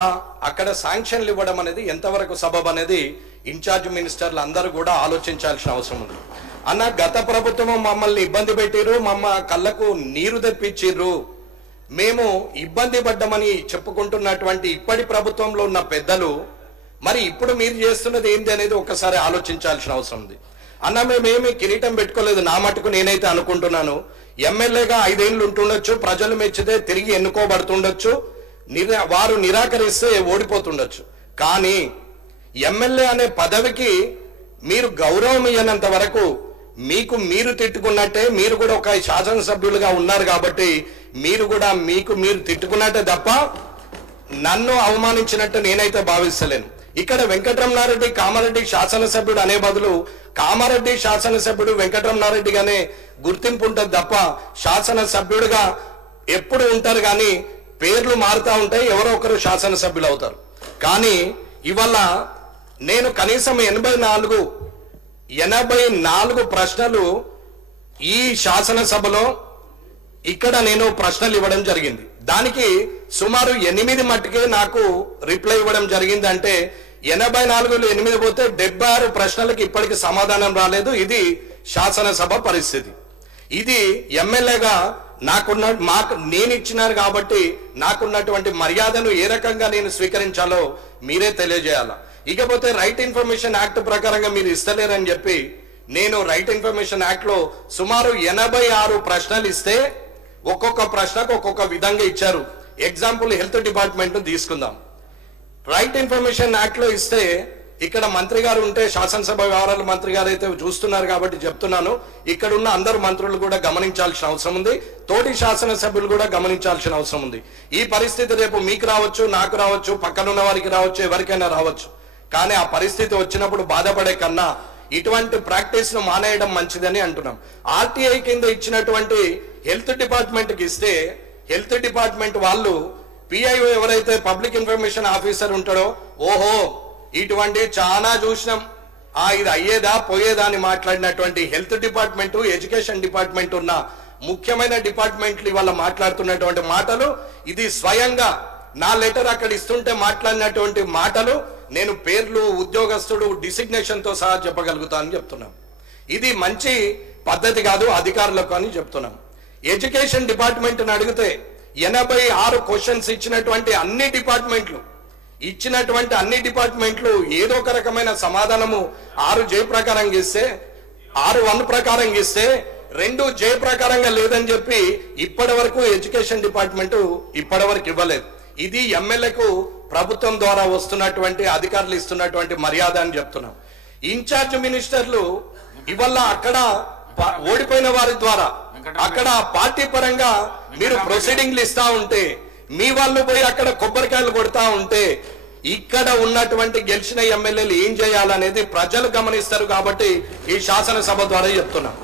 అక్కడ శాంక్షన్లు ఇవ్వడం అనేది ఎంతవరకు సబబ్ అనేది ఇన్ఛార్జ్ మినిస్టర్లు అందరూ కూడా ఆలోచించాల్సిన అవసరం ఉంది. అన్న గత ప్రభుత్వం మమ్మల్ని ఇబ్బంది పెట్టిరు, మమ్మ కళ్ళకు నీరు తెప్పించిర్రు, మేము ఇబ్బంది పడ్డామని చెప్పుకుంటున్నటువంటి ఇప్పటి ప్రభుత్వంలో ఉన్న పెద్దలు మరి ఇప్పుడు మీరు చేస్తున్నది ఏంటి అనేది ఒకసారి ఆలోచించాల్సిన అవసరం ఉంది. అన్న మేమేమి కిరీటం పెట్టుకోలేదు. నా మటుకు నేనైతే అనుకుంటున్నాను, ఎమ్మెల్యేగా 5 ఏళ్ళు ఉంటుండొచ్చు, ప్రజలు మెచ్చితే తిరిగి ఎన్నుకోబడుతుండొచ్చు, వారు నిరాకరిస్తే ఓడిపోతుండొచ్చు. కానీ ఎమ్మెల్యే అనే పదవికి మీరు గౌరవం ఇయ్యనంత వరకు మీకు మీరు తిట్టుకున్నట్టే, మీరు కూడా ఒక శాసనసభ్యులుగా ఉన్నారు కాబట్టి మీరు కూడా మీకు మీరు తిట్టుకున్నట్టే తప్ప నన్ను అవమానించినట్టు నేనైతే భావిస్తలేను. ఇక్కడ వెంకటరమణారెడ్డి కామారెడ్డి శాసనసభ్యుడు అనే బదులు కామారెడ్డి శాసనసభ్యుడు వెంకటరమణారెడ్డిగానే గుర్తింపు ఉంటుంది తప్ప శాసనసభ్యుడిగా ఎప్పుడు ఉంటారు కానీ పేర్లు మారుతూ ఉంటాయి, ఎవరో ఒకరు శాసనసభ్యులు అవుతారు. కానీ ఇవాళ నేను కనీసం 84 ప్రశ్నలు ఈ శాసనసభలో ఇక్కడ నేను ప్రశ్నలు ఇవ్వడం జరిగింది. దానికి సుమారు 8 మట్టుకే నాకు రిప్లై ఇవ్వడం జరిగింది. అంటే 84లో 8 పోతే 76 ప్రశ్నలకు ఇప్పటికి సమాధానం రాలేదు. ఇది శాసనసభ పరిస్థితి. ఇది ఎమ్మెల్యేగా నేను ఇచ్చినారు కాబట్టి నాకున్నటువంటి మర్యాదను ఏ రకంగా నేను స్వీకరించాలో మీరే తెలియజేయాల. ఇకపోతే రైట్ ఇన్ఫర్మేషన్ యాక్ట్ ప్రకారంగా మీరు ఇస్తలేరని చెప్పి నేను రైట్ ఇన్ఫర్మేషన్ యాక్ట్ లో సుమారు 86 ప్రశ్నలు ఇస్తే ఒక్కొక్క ప్రశ్నకు ఒక్కొక్క విధంగా ఇచ్చారు. ఎగ్జాంపుల్ హెల్త్ డిపార్ట్మెంట్ తీసుకుందాం. రైట్ ఇన్ఫర్మేషన్ యాక్ట్ లో ఇస్తే ఇక్కడ మంత్రి గారు ఉంటే, శాసనసభ వ్యవహారాల మంత్రి గారు అయితే చూస్తున్నారు కాబట్టి చెప్తున్నాను, ఇక్కడ ఉన్న అందరు మంత్రులు కూడా గమనించాల్సిన అవసరం ఉంది, తోటి శాసనసభ్యులు కూడా గమనించాల్సిన అవసరం ఉంది. ఈ పరిస్థితి రేపు మీకు రావచ్చు, నాకు రావచ్చు, పక్కనున్న వారికి రావచ్చు, ఎవరికైనా రావచ్చు. కానీ ఆ పరిస్థితి వచ్చినప్పుడు బాధపడే కన్నా ఇటువంటి ప్రాక్టీస్ ను మానేయడం మంచిదని అంటున్నాం. ఆర్టీఐ కింద ఇచ్చినటువంటి హెల్త్ డిపార్ట్మెంట్ కి ఇస్తే హెల్త్ డిపార్ట్మెంట్ వాళ్ళు పిఐఓ ఎవరైతే పబ్లిక్ ఇన్ఫర్మేషన్ ఆఫీసర్ ఉంటాడో, ఓహో ఇటువంటి చాలా చూసినాం, ఇది అయ్యేదా పోయేదా అని మాట్లాడినటువంటి హెల్త్ డిపార్ట్మెంట్, ఎడ్యుకేషన్ డిపార్ట్మెంట్ ఉన్న ముఖ్యమైన డిపార్ట్మెంట్లు ఇవాళ మాట్లాడుతున్నటువంటి మాటలు, ఇది స్వయంగా నా లెటర్ అక్కడ ఇస్తుంటే మాట్లాడినటువంటి మాటలు నేను పేర్లు, ఉద్యోగస్తుడు, డిసిగ్నేషన్ తో సహా చెప్పగలుగుతానని చెప్తున్నాం. ఇది మంచి పద్ధతి కాదు అధికారులకు అని చెప్తున్నాం. ఎడ్యుకేషన్ డిపార్ట్మెంట్ అడిగితే 86 క్వశ్చన్స్ ఇచ్చినటువంటి అన్ని డిపార్ట్మెంట్లు ఏదో ఒక రకమైన సమాధానము 6 జే ప్రకారంగా ఇస్తే, 6(1) ప్రకారంగా ఇస్తే 2 జే ప్రకారంగా లేదని చెప్పి ఇప్పటి వరకు ఎడ్యుకేషన్ డిపార్ట్మెంట్ ఇప్పటివరకు ఇవ్వలేదు. ఇది ఎమ్మెల్యేకు ప్రభుత్వం ద్వారా వస్తున్నటువంటి అధికారులు ఇస్తున్నటువంటి మర్యాద అని చెప్తున్నాం. ఇన్ఛార్జ్ మినిస్టర్లు ఇవల్ల అక్కడ ఓడిపోయిన వారి ద్వారా అక్కడ పార్టీ పరంగా మీరు ప్రొసీడింగ్లు ఇస్తా ఉంటే, మీ వాళ్ళు పోయి అక్కడ కొబ్బరికాయలు కొడతా ఉంటే, ఇక్కడ ఉన్నటువంటి గెలిచిన ఎమ్మెల్యేలు ఏం చేయాలనేది ప్రజలు గమనిస్తారు. కాబట్టి ఈ శాసనసభ ద్వారా చెప్తున్నాం.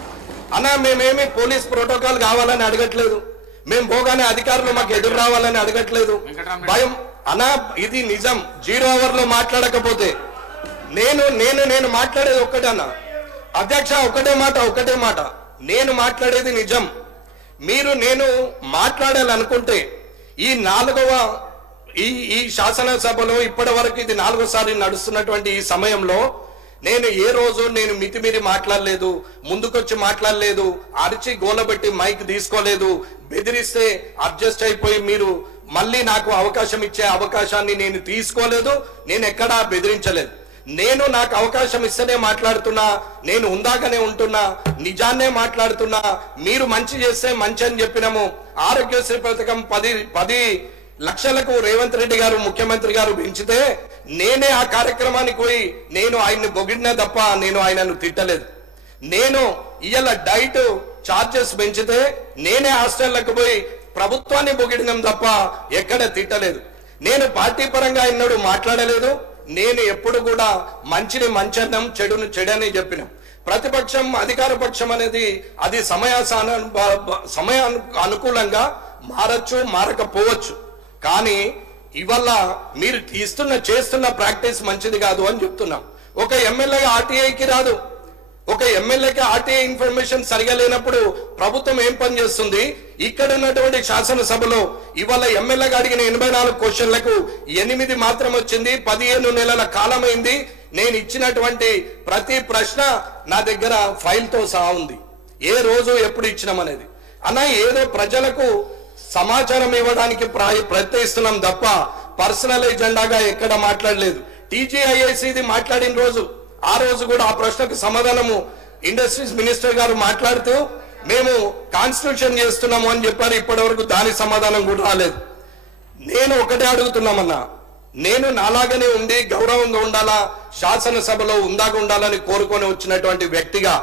అన్నా మేమేమి పోలీస్ ప్రోటోకాల్ కావాలని అడగట్లేదు, మేము పోగానే అధికారులు మాకు ఎదురు రావాలని అడగట్లేదు. భయం అన్నా, ఇది నిజం. 0 అవర్లో మాట్లాడకపోతే నేను మాట్లాడేది ఒక్కటే అన్న అధ్యక్ష, ఒకటే మాట నేను మాట్లాడేది నిజం. నేను మాట్లాడాలనుకుంటే ఈ శాసనసభలో ఇప్పటి వరకు ఇది 4సారి నడుస్తున్నటువంటి ఈ సమయంలో నేను ఏ రోజు మితిమీరి మాట్లాడలేదు, ముందుకొచ్చి మాట్లాడలేదు, అరిచి గోలబెట్టి మైక్ తీసుకోలేదు, బెదిరిస్తే అడ్జస్ట్ అయిపోయి మీరు మళ్ళీ నాకు అవకాశం ఇచ్చే అవకాశాన్ని నేను తీసుకోలేదు, నేను ఎక్కడా బెదిరించలేదు. నాకు అవకాశం ఇస్తేనే మాట్లాడుతున్నా, నేను ఉందాకనే ఉంటున్నా, నిజాన్నే మాట్లాడుతున్నా. మీరు మంచి చేస్తే మంచి అని చెప్పినాము. ఆరోగ్యశ్రీ పథకం 10 లక్షలకు రేవంత్ రెడ్డి గారు ముఖ్యమంత్రి గారు పెంచితే నేనే ఆ కార్యక్రమానికి పోయి నేను ఆయన్ని పొగిడినా తప్ప నేను ఆయనను తిట్టలేదు. ఇవాళ డైట్ చార్జెస్ పెంచితే నేనే హాస్టళ్లకు పోయి ప్రభుత్వాన్ని పొగిడినాం తప్ప ఎక్కడ తిట్టలేదు. నేను పార్టీ పరంగా ఎన్నడూ మాట్లాడలేదు. నేను ఎప్పుడు కూడా మంచిని మంచన్నం, చెడును చెడని చెప్పినాం. ప్రతిపక్షం అధికార పక్షం అనేది అది సమయ అనుకూలంగా మారచ్చు, మారకపోవచ్చు. కానీ ఇవల్ల మీరు చేస్తున్న ప్రాక్టీస్ మంచిది కాదు అని చెప్తున్నాం. ఒక ఎమ్మెల్యే ఆర్టీఐకి రాదు, ఒక ఎమ్మెల్యేకి ఆర్టీఐ ఇన్ఫర్మేషన్ సరిగా లేనప్పుడు ప్రభుత్వం ఏం పని చేస్తుంది? ఇక్కడ ఉన్నటువంటి శాసనసభలో ఇవాళ ఎమ్మెల్యేగా అడిగిన 84 క్వశ్చన్లకు 8 మాత్రం వచ్చింది. 15 నెలల కాలమైంది. నేను ఇచ్చినటువంటి ప్రతి ప్రశ్న నా దగ్గర ఫైల్తో సహా ఉంది. ఏ రోజు ఎప్పుడు ఇచ్చినామనేది. అన్న ఏదో ప్రజలకు సమాచారం ఇవ్వడానికి ప్రయత్నిస్తున్నాం తప్ప పర్సనల్ ఎజెండాగా ఎక్కడ మాట్లాడలేదు. టీజీఐఐసిది మాట్లాడిన రోజు ఆ రోజు కూడా ఆ ప్రశ్నకు సమాధానము ఇండస్ట్రీస్ మినిస్టర్ గారు మాట్లాడుతూ మేము కాన్స్టిట్యూషన్ చేస్తున్నాము అని చెప్పారు. ఇప్పటి వరకు దాని సమాధానం కూడా రాలేదు. నేను ఒకటే అడుగుతున్నామన్నా, నేను నాలాగనే ఉండి గౌరవంగా ఉండాలా, శాసనసభలో ఉందాగా ఉండాలని కోరుకొని వచ్చినటువంటి వ్యక్తిగా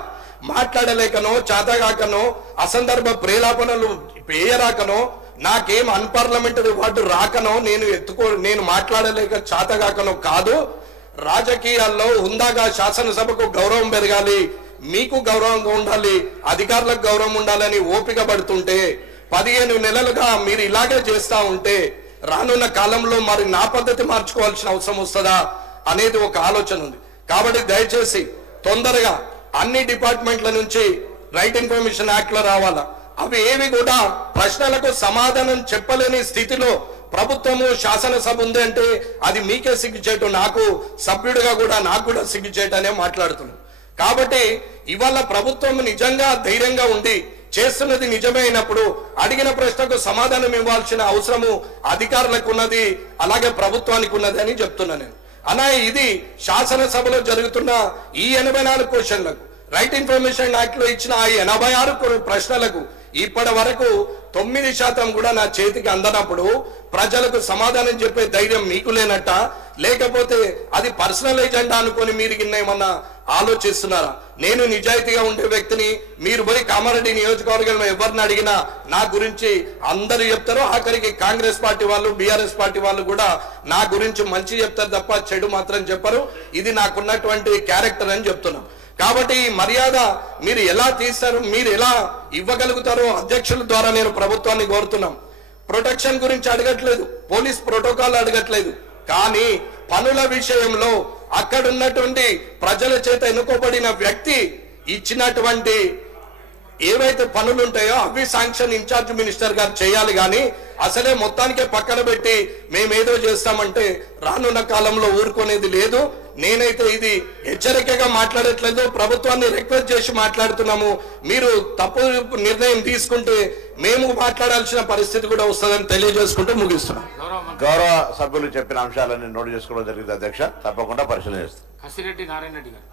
మాట్లాడలేకనో చేతగాకనో అసందర్భ ప్రేలాపనలు వేయరాకనో నాకేం అన్పార్లమెంటరీ వార్డు రాకనో నేను మాట్లాడలేక చేతగాకనో కాదు. రాజకీయాల్లో హుందాగా శాసనసభకు గౌరవం పెరగాలి, మీకు గౌరవంగా ఉండాలి, అధికారులకు గౌరవం ఉండాలని ఓపిక పడుతుంటే 15 నెలలుగా మీరు ఇలాగే చేస్తా ఉంటే రానున్న కాలంలో మరి నా పద్ధతి మార్చుకోవాల్సిన అవసరం వస్తుందా అనేది ఒక ఆలోచన ఉంది. కాబట్టి దయచేసి తొందరగా అన్ని డిపార్ట్మెంట్ల నుంచి రైట్ ఇన్ఫర్మేషన్ యాక్ట్ లో రావాలా. అవి ఏవి కూడా ప్రశ్నలకు సమాధానం చెప్పలేని స్థితిలో ప్రభుత్వము శాసనసభ ఉంది అంటే అది మీకే సిగ్గుచేటు, నాకు సభ్యుడిగా కూడా నాకు కూడా సిగ్గుచేటు అనే మాట్లాడుతున్నాం. కాబట్టి ఇవాళ ప్రభుత్వం నిజంగా ధైర్యంగా ఉండి చేస్తున్నది నిజమే అయినప్పుడు అడిగిన ప్రశ్నకు సమాధానం ఇవ్వాల్సిన అవసరము అధికారులకు ఉన్నది, అలాగే ప్రభుత్వానికి ఉన్నది అని చెప్తున్నా నేను. అలా ఇది శాసనసభలో జరుగుతున్న ఈ 84 క్వశ్చన్లకు రైట్ ఇన్ఫర్మేషన్ యాక్ట్ లో ఇచ్చిన ఆ 86 ప్రశ్నలకు ఇప్పటి వరకు 9% కూడా నా చేతికి అందనప్పుడు ప్రజలకు సమాధానం చెప్పే ధైర్యం మీకు లేనట్ట, లేకపోతే అది పర్సనల్ ఎజెండా అనుకొని మీరు ఏమన్నా ఆలోచిస్తున్నారా? నేను నిజాయితీగా ఉండే వ్యక్తిని. మీరు పోయి కామారెడ్డి నియోజకవర్గంలో ఎవరిని అడిగినా నా గురించి అందరూ చెప్తారు. ఆఖరికి కాంగ్రెస్ పార్టీ వాళ్ళు, బీఆర్ఎస్ పార్టీ వాళ్ళు కూడా నా గురించి మంచి చెప్తారు తప్ప చెడు మాత్రం చెప్పరు. ఇది నాకున్నటువంటి క్యారెక్టర్ అని చెప్తున్నాం. కాబట్టి ఈ మర్యాద మీరు ఎలా తీస్తారు, మీరు ఎలా ఇవ్వగలుగుతారో అధ్యక్షుల ద్వారా నేను ప్రభుత్వాన్ని కోరుతున్నాం. ప్రొటెక్షన్ గురించి అడగట్లేదు, పోలీస్ ప్రోటోకాల్ అడగట్లేదు, కానీ పనుల విషయంలో అక్కడ ఉన్నటువంటి ప్రజల చేత ఎన్నుకోబడిన వ్యక్తి ఇచ్చినటువంటి ఏవైతే పనులు ఉంటాయో అవి శాంక్షన్ ఇన్ఛార్జ్ మినిస్టర్ గారు చేయాలి. కానీ అసలే మొత్తానికే పక్కన పెట్టి మేమేదో చేస్తామంటే రానున్న కాలంలో ఊరుకునేది లేదు. నేనైతే ఇది హెచ్చరికగా మాట్లాడట్లేదు, ప్రభుత్వాన్ని రిక్వెస్ట్ చేసి మాట్లాడుతున్నాము. మీరు తప్పు నిర్ణయం తీసుకుంటే మేము మాట్లాడాల్సిన పరిస్థితి కూడా వస్తుందని తెలియజేసుకుంటూ ముగిస్తున్నాం. గౌరవ సభ్యులు చెప్పిన అంశాలన్నీ నోట్ చేసుకోవడం జరిగింది అధ్యక్ష. తప్పకుండా పరిశీలన చేస్తాం. కసిరెడ్డి నారాయణ రెడ్డి గారు.